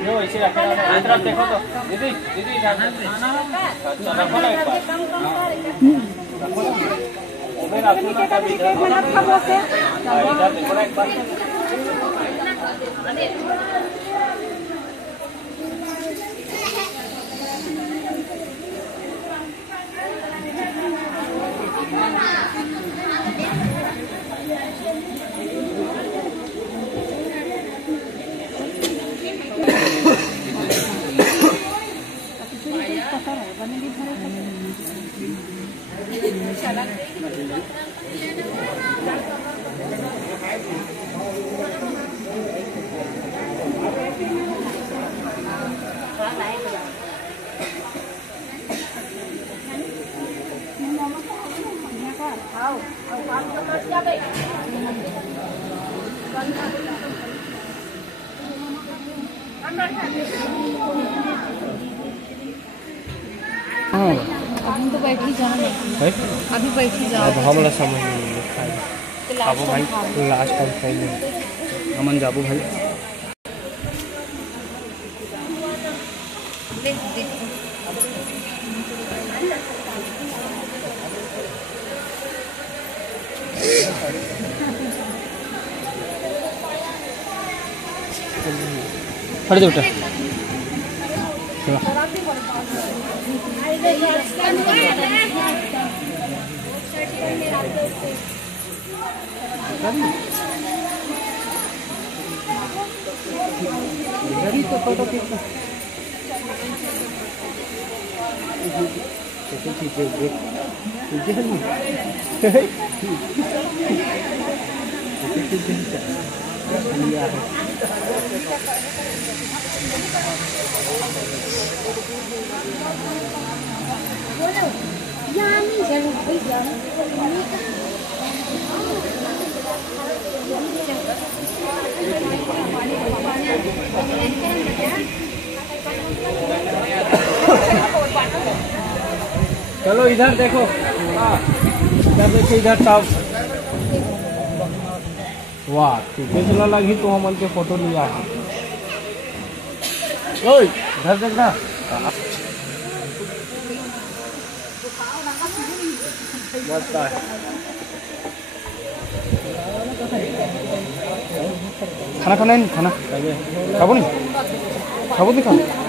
यो ऐसे रखा है इधर देखो तो दीदी दीदी इधर अच्छा रखो ना एक बार रखो मेरा अपना का भी इधर देखो ना एक बार अभी तो बैठ ही जाना है अभी बैठ ही जाओ अब हमला समझ नहीं आबो भाई लास्ट टाइम खाइले अमन जाबो भाई फट दे बेटा तो फोटो खींच चलो इधर देखो इधर देखो इधर सब वाह चला लगी तो हम के फोटो लिया है ओए इधर देखना मस्त है खाना खाना नहीं खाना खाबो नहीं खाबो नहीं खाना